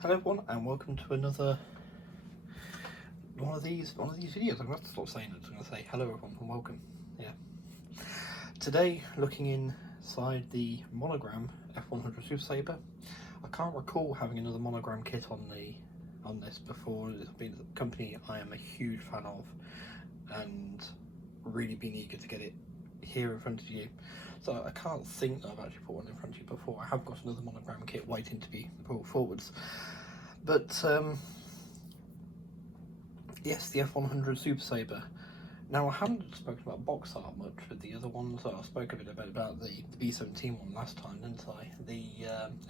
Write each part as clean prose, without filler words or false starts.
Hello everyone, and welcome to another one of these videos. I'm going to have to stop saying it. I'm going to say hello everyone and welcome. Yeah. Today, looking inside the Monogram F-100 Super Sabre. I can't recall having another Monogram kit on this before. It's been a company I am a huge fan of, and really been eager to get it here in front of you. So I can't think that I've actually put one in front of you before. I have got another Monogram kit waiting to be brought forwards. But yes, the F-100 Super Sabre. Now I haven't spoken about box art much with the other ones. I spoke a bit about the B-17 one last time, didn't I? The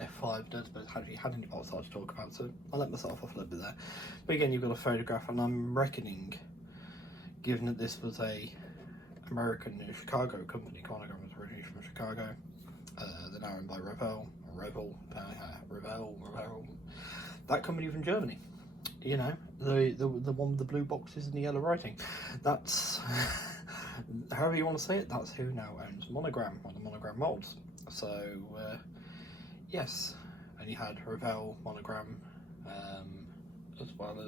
F-5 does, but actually had any box art to talk about, so I let myself off a little bit there. But again, you've got a photograph, and I'm reckoning, given that this was a American Chicago company, Monogram was originally from Chicago. They're now owned by Revell. That company from Germany. You know, the one with the blue boxes and the yellow writing. That's however you want to say it. That's who now owns Monogram, or the Monogram molds. So yes, and you had Revell Monogram, as well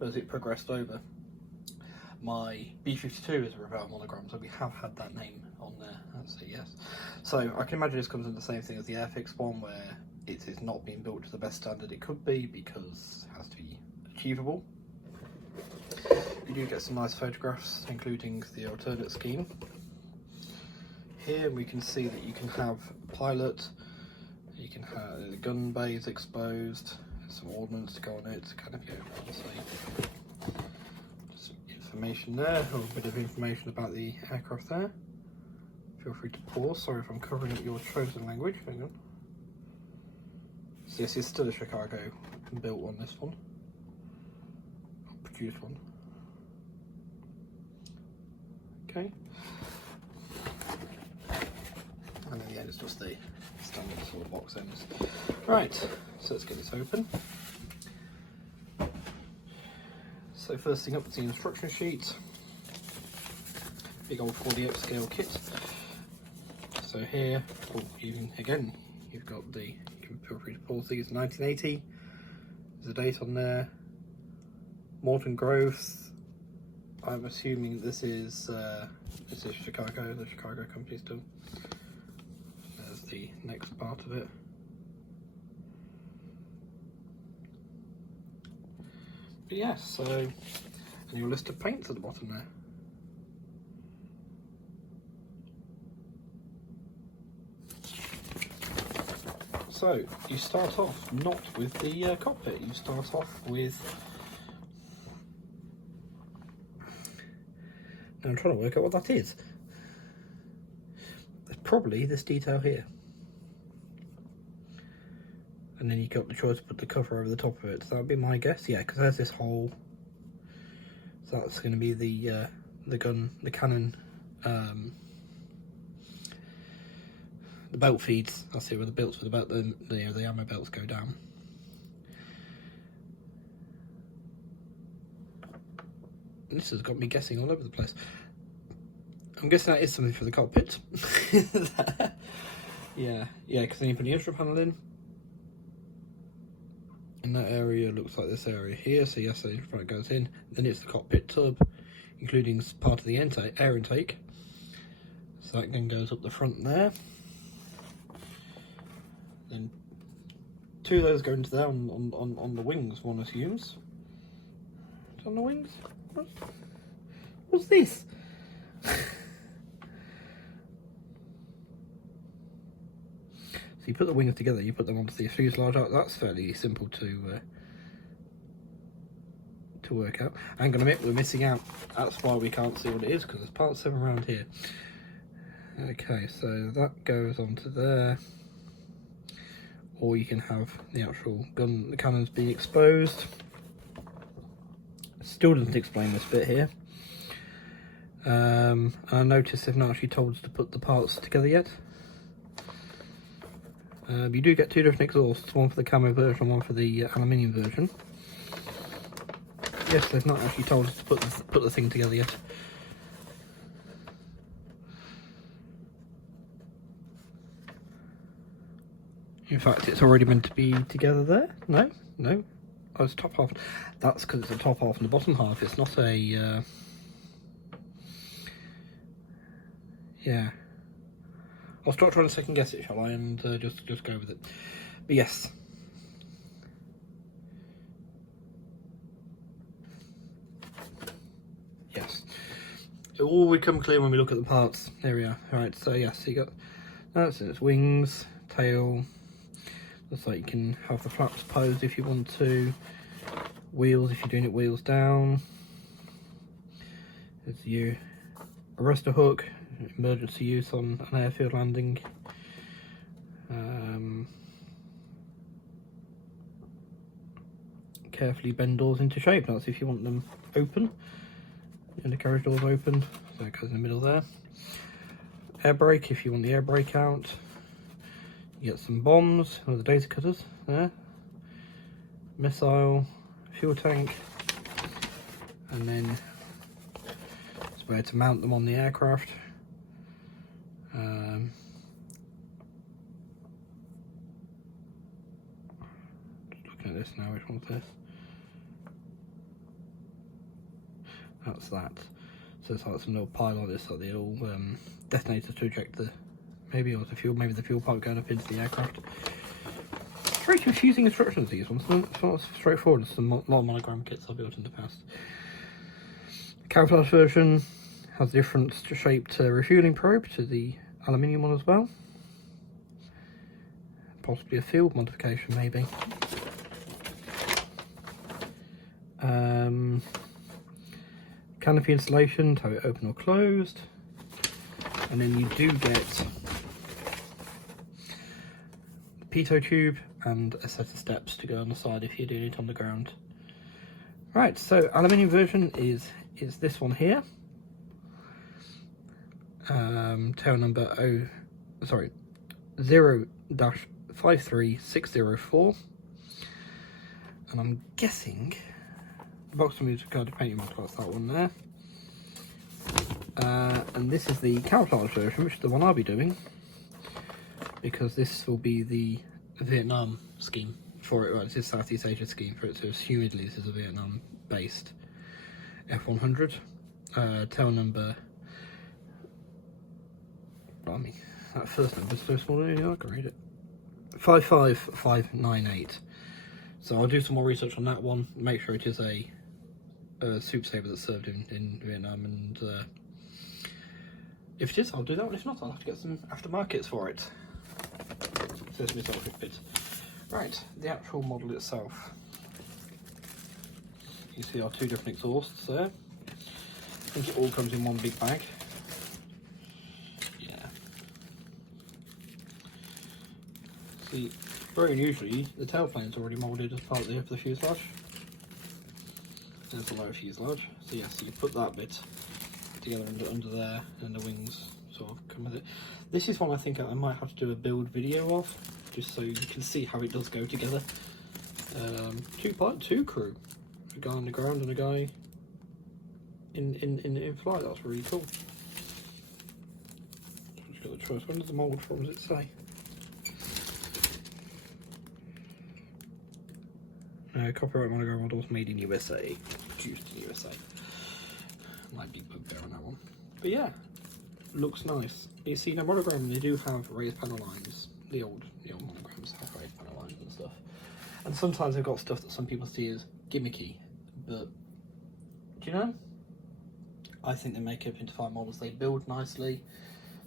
as it progressed over. My B-52 is a Revell Monogram, so we have had that name on there. That's a yes. So I can imagine this comes in the same thing as the Airfix one, where it is not being built to the best standard it could be because it has to be achievable. You do get some nice photographs, including the alternate scheme. Here we can see that you can have a pilot, you can have the gun bays exposed, some ordnance to go on it, kind of, you know, obviously. Information there, a little bit of information about the aircraft there. Feel free to pause. Sorry if I'm covering up your chosen language. Hang on. So yes, it's still a Chicago built one, this one. Or produced one. Okay. And then yeah, it's just the standard sort of box ends. Right, so let's get this open. So first thing up is the instruction sheet. Big old 40 scale kit. So here, you've got the, you can feel free to pause these, 1980. There's a date on there. Morton growth. I'm assuming this is Chicago, the Chicago company still. There's the next part of it. But yes, so, and your list of paints at the bottom there. So, you start off not with the cockpit, you start off with... Now I'm trying to work out what that is. It's probably this detail here. And then you got the choice to put the cover over the top of it. So that would be my guess, yeah, because there's this hole. So that's going to be the cannon, the belt feeds. That's it, where the belts with the ammo belts go down. And this has got me guessing all over the place. I'm guessing that is something for the cockpit. yeah, because then you put the instrument panel in. And that area looks like this area here, so yes, the infrared goes in. Then it's the cockpit tub, including part of the air intake. So that then goes up the front there. Then two of those go into there on the wings, one assumes. It's on the wings? What's this? So you put the wings together, you put them onto the fuselage. That's fairly simple to work out. I'm gonna admit we're missing out. That's why we can't see what it is, because there's part 7 around here. Okay, so that goes onto there. Or you can have the actual gun, the cannons being exposed. Still doesn't explain this bit here. And I noticed they've not actually told us to put the parts together yet. You do get 2 different exhausts, one for the camo version and one for the aluminium version. Yes, they've not actually told us to put the thing together yet. In fact, it's already meant to be together there. No, no. Oh, it's top half. That's because it's the top half and the bottom half. It's not a... yeah. I'll stop trying to second guess it, shall I? And just go with it. But yes. Yes. It all will become clear when we look at the parts. There we are. Alright, so yes, you got that's its wings, tail. Looks like you can have the flaps posed if you want to. Wheels if you're doing it wheels down. There's your arrestor hook, emergency use on an airfield landing. Carefully bend doors into shape. That's if you want them open. And the carriage doors open, so it goes in the middle there. Air brake if you want the air brake out. You get some bombs, or the data cutters there. Missile, fuel tank, and then it's where to mount them on the aircraft. Just looking at this now, which one's this? That's that. So it's like some little pylon, it's like the little detonators to eject the, maybe it was the fuel, maybe the fuel pipe going up into the aircraft. It's very confusing instructions, these ones. It's not straightforward as a lot of Monogram kits I've built in the past. The camouflage version has a different shaped refueling probe to the aluminium one as well. Possibly a field modification, maybe. Canopy installation, have it open or closed, and then you do get the pitot tube and a set of steps to go on the side if you're doing it on the ground. Right, so aluminium version is this one here. Tail number 0-53604, and I'm guessing the box for me to go to paint mod class, that one there. And this is the camouflage version, which is the one I'll be doing, because this will be the Vietnam scheme for it. Well, it's a Southeast Asia scheme for it, so assumedly this is a Vietnam based F-100. Tail number, blimey, that first number is so small, I can read it. 55598. So I'll do some more research on that one, make sure it is a Super Sabre that's served in Vietnam, and if it is, I'll do that one. If not, I'll have to get some aftermarkets for it. Says myself if it. Right, the actual model itself. You see our two different exhausts there. I think it all comes in one big bag. Yeah. See, very unusually, the tailplane's already moulded as part of the fuselage. There's the lower fuselage. So yeah, so you put that bit together under there, and the wings sort of come with it. This is one I think I might have to do a build video of, just so you can see how it does go together. Two crew, a guy on the ground and a guy in flight. That's really cool. Just got the choice. When does the mould from? Does it say? Copyright Monogram models made in USA, produced in USA. Might be bugbear on that one, but yeah, looks nice. You see, now Monogram, they do have raised panel lines. The old Monograms have raised panel lines and stuff, and sometimes they've got stuff that some people see as gimmicky. But do you know? I think they make it up into fine models. They build nicely,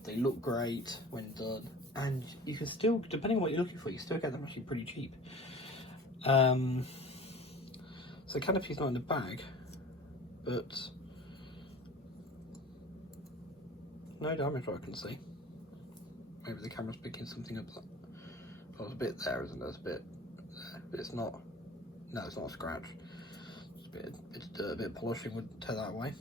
they look great when done, and you can still, depending on what you're looking for, you still get them actually pretty cheap. So canopy's not in the bag, but no damage I can see. Maybe the camera's picking something up. Oh, there's a bit there, isn't there? There's a bit there, but it's not. No, it's not a scratch. Just a bit of dirt, a bit of polishing would tear that away.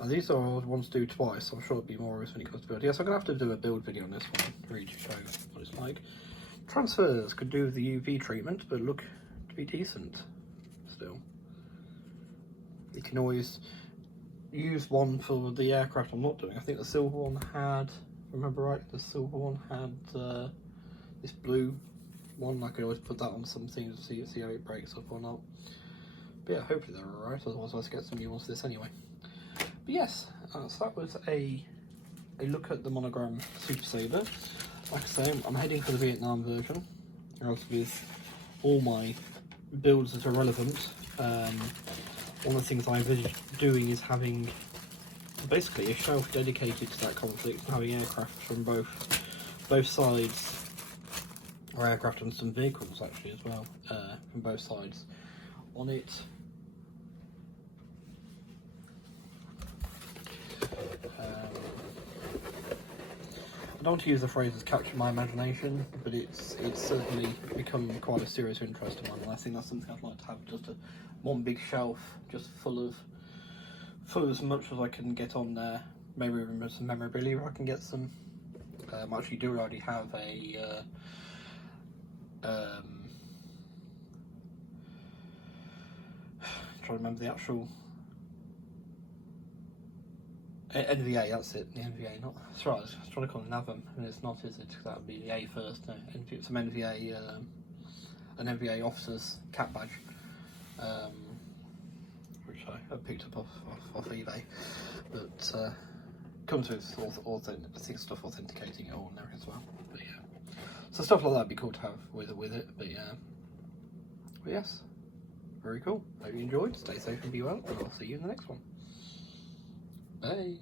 And these are ones to do twice, so I'm sure it'll be more when it comes to build. Yes, I'm gonna have to do a build video on this one, really to show what it's like. Transfers could do the UV treatment, but look to be decent still. You can always use one for the aircraft I'm not doing. I think the silver one had, remember right, the silver one had this blue one. I could always put that on something to see how it breaks up or not. But yeah, hopefully they're alright, otherwise I'll get some new ones for this anyway. But yes, so that was a look at the Monogram Super Sabre. Like I say, I'm heading for the Vietnam version, as with all my builds that are relevant. One of the things I envisage doing is having basically a shelf dedicated to that conflict, having aircraft from both sides, or aircraft and some vehicles actually as well, from both sides on it. I don't want to use the phrase as capture my imagination, but it's certainly become quite a serious interest of mine, and I think that's something I'd like to have, just one big shelf just full of as much as I can get on there. Maybe even some memorabilia if I can get some. I actually do already have a trying to remember the actual NVA, that's it, the NVA, not, that's right, I was trying to call it NAVM, and it's not, is it? That would be the A first, no, some NVA, an NVA officer's cap badge, which I picked up off eBay, but comes with I think stuff authenticating it all and everything as well, but yeah, so stuff like that would be cool to have with it, but yeah, but yes, very cool. Hope you enjoyed, stay safe and be well, and I'll see you in the next one. Bye.